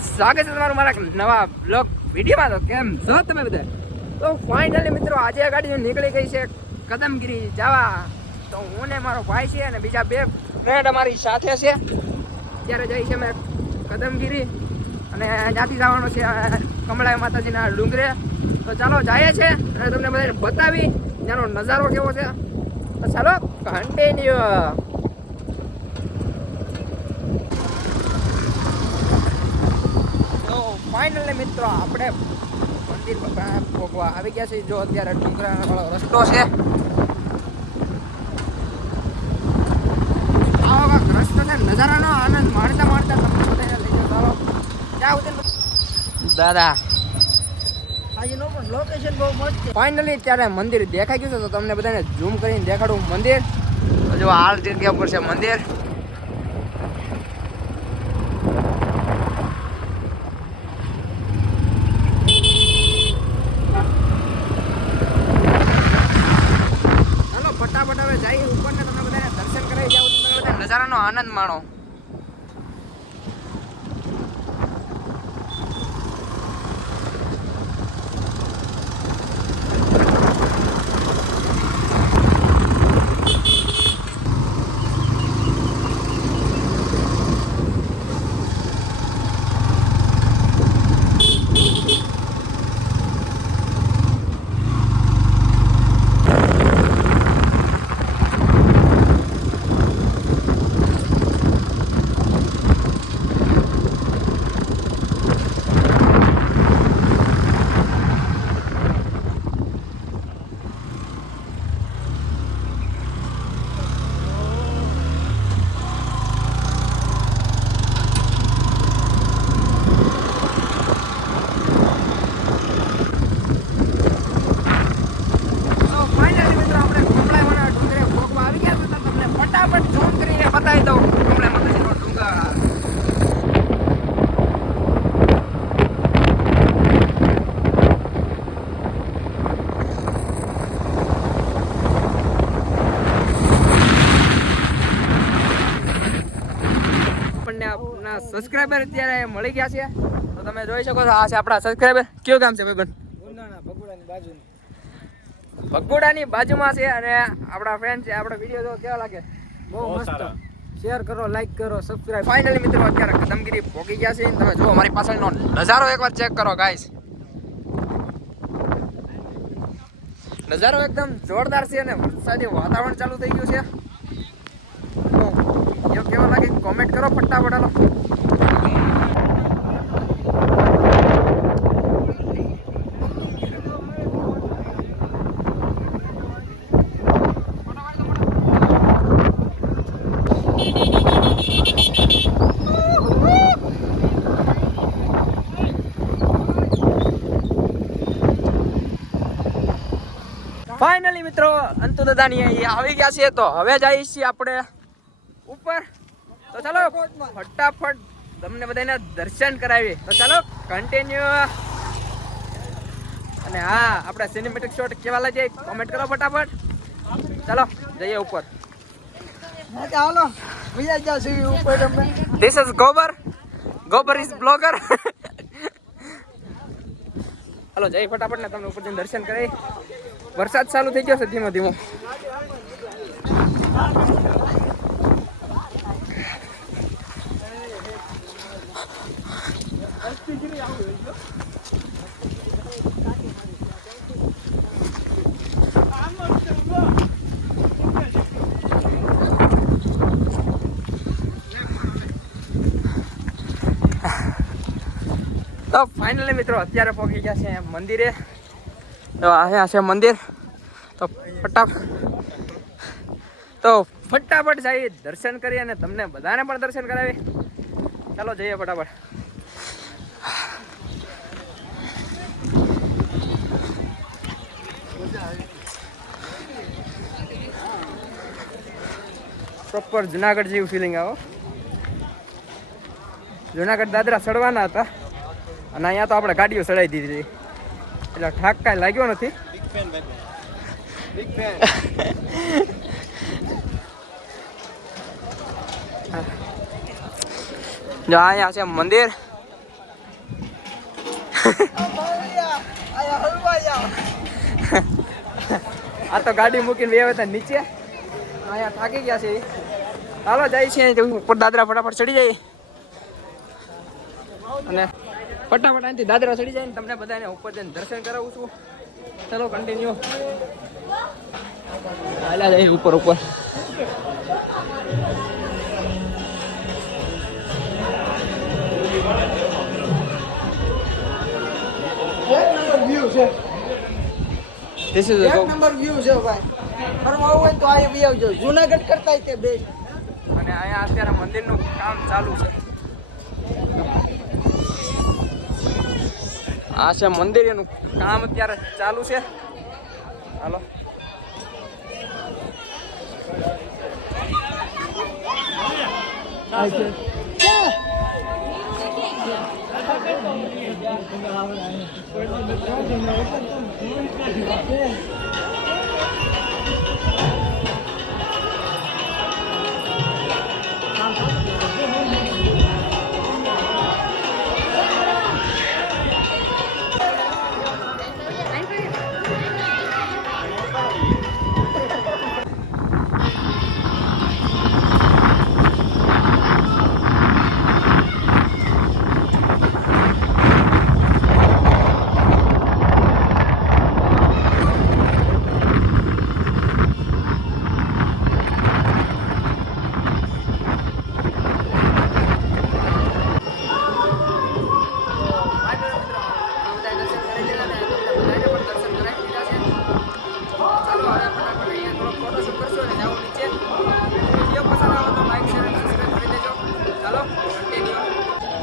સ્વાગત છે તમારું મારા નવા બ્લોગ વિડીયોમાં. તો કેમ છો તમે બધા? તો ફાઇનલી મિત્રો આજે ગાડી નીકળી ગઈ છે કદમગીરી જવા. તો હું ને મારો ભાઈ છે અને બીજા બે ફ્રેન્ડ અમારી સાથે છે. ત્યારે જઈ છે મેં કદમગીરી અને ત્યાંથી જવાનું છે કમળા માતાજીના ડુંગરે. તો ચાલો જઈએ છે અને તમને બધાને બતાવી ત્યાંનો નજારો કેવો છે. તો ચાલો કન્ટિન્યુ. ફાઇનલી મિત્રો આપણે મંદિર પહોંચવા આવી ગયા છીએ. જો અત્યારે ડુંગરાવાળો રસ્તો છે. આવો રસ્તો છે, નજારાનો આનંદ માણતા માણતા તમને બધાને લઈ જાઓ. ચાલો ક્યાં ઉતર દાદા. આજનો પણ લોકેશન બહુ મસ્ત છે. ફાઇનલી ત્યારે મંદિર દેખાઈ ગયું છે. તો તમને બધાને ઝૂમ કરીને દેખાડું મંદિર. જો આ જગ્યા ઉપર છે મંદિર. જઈ ઉપર ને તમને બધાને દર્શન કરાવી જાવ. તમે બધા નજારાનો આનંદ માણો. સબસ્ક્રાઇબર અત્યારે મળી ગયા છે. તો તમે જોઈ શકો છો આ છે આપણા સબસ્ક્રાઇબર. કયું ગામ છે ભાઈબંધ? ભગોડાની બાજુમાં છે. અને આપણા ફ્રેન્ડ છે. આપણો વિડીયો જો કેવા લાગે? બહુ મસ્ત. શેર કરો, લાઈક કરો, સબસ્ક્રાઇબ. ફાઇનલી મિત્રો અત્યારે કદમગીરી પહોંચી ગયા છે. તમે જુઓ મારી પાછળનો નજારો એકવાર ચેક કરો ગાઈસ. નજારો એકદમ જોરદાર છે અને વરસાદી વાતાવરણ ચાલુ થઈ ગયું છે. તો કેવો લાગે કોમેન્ટ કરો ફટાફટ. હાલો ફાઇનલી મિત્રો અંતુ દાદાની આવી ગયા છે. તો હવે જઈએ છીએ આપણે ઉપર. તો ચાલો ફટાફટ તમને બધાને દર્શન કરાવીએ. તો ચાલો કન્ટિન્યુ. અને હા આપણા સિનેમેટિક શોટ કેવા લાગે કોમેન્ટ કરો ફટાફટ. ચાલો જઈએ ઉપર. હાલો ભૈયા જા સીવી ઉપર તમે. ધીસ ઇઝ ગોબર ઇઝ બ્લોગર. હાલો જઈએ ફટાફટ ને તમને ઉપર જઈને દર્શન કરાવી. વરસાદ ચાલુ થઈ ગયો છે ધીમો ધીમો. તો ફાઇનલી મિત્રો અત્યારે પહોંચી ગયા છે મંદિરે. તો અહીંયા છે મંદિર. તો ફટાફટ જઈ દર્શન કરી અને તમને બધાને પણ દર્શન કરાવી. ચાલો જઈએ ફટાફટ. પ્રોપર જુનાગઢ જેવું ફિલિંગ આવો. જુનાગઢ દાદરા ચડવાના હતા અને અહીંયા તો આપણે ગાડીઓ ચડાવી દીધી એટલે ઠાક કાંઈ લાગ્યો નથી. જો અહીંયા છે મંદિર. આયા હલવા જાવ. આ તો ગાડી મૂકીને બે હતા નીચે અહીંયા થાકી ગયા છે ચાલો જાય છે ઉપર દાદરા ફટાફટ ચડી જાય અને ફટાફટ અહીંથી દાદરા ચડી જાય ને તમને બધાને ઉપર જઈને દર્શન કરાવું છું ચલો કન્ટિન્યુ હાલા જાય ઉપર ઉપર વ્યૂ છે. This is એક નંબર વ્યૂ છે ભાઈ. ફરવા આવું હોય તો આ બી આવજો. જુનાગઢ કરતા તે બેસ્ટ. અને અહીંયા અત્યારે મંદિરનું કામ ચાલુ છે આ છે મંદિર એનું કામ અત્યારે ચાલુ છે હાલો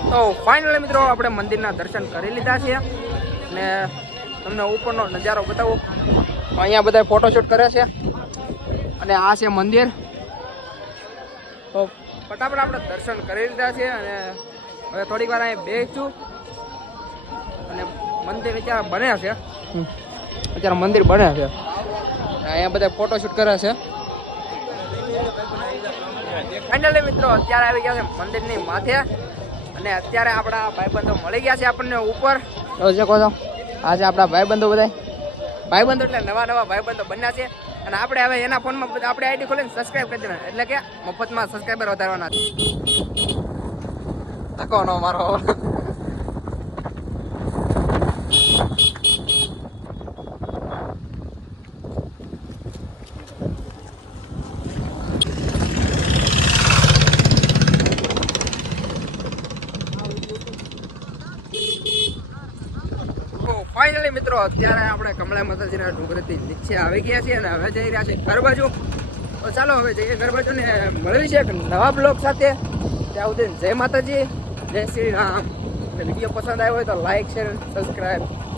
તો ફાઇનલી મિત્રો આપણે મંદિરના દર્શન કરી લીધા છે અને તમને ઉપરનો નજારો બતાવું અહીંયા બધા ફોટોશૂટ કરે છે અને આ છે મંદિર તો ફટાફટ આપણે દર્શન કરી લીધા છે અને હવે થોડીક વાર અહીંયા બેસું અને મંદિર અત્યારે બને છે અત્યારે મંદિર બને છે અહીંયા બધા ફોટોશૂટ કરે છે ફાઇનલી મિત્રો અત્યારે આવી ગયા છે મંદિરની માથે અને અત્યારે આપણા ભાઈબંધો મળી ગયા છે આપણને ઉપર જે કહો છો આજે આપણા ભાઈબંધો બધા ભાઈબંધો એટલે નવા નવા ભાઈબંધો બન્યા છે અને આપણે હવે એના ફોનમાં આપણે આઈડી ખોલીને સબસ્ક્રાઈબ કરી દેવાના એટલે કે મફતમાં સબસ્ક્રાઈબર વધારવાના ધક્કો નો મારો ફાઇનલી મિત્રો અત્યારે આપણે કમળા માતાજીના ડુંગરથી નીચે આવી ગયા છીએ અને હવે જઈ રહ્યા છીએ ઘર બાજુ તો ચાલો હવે જઈએ ઘર બાજુ ને મળવી છે એક નવા બ્લોગ સાથે ત્યાં સુધી જય માતાજી જય શ્રી રામ વિડીયો પસંદ આવ્યો હોય તો લાઈક શેર સબસ્ક્રાઈબ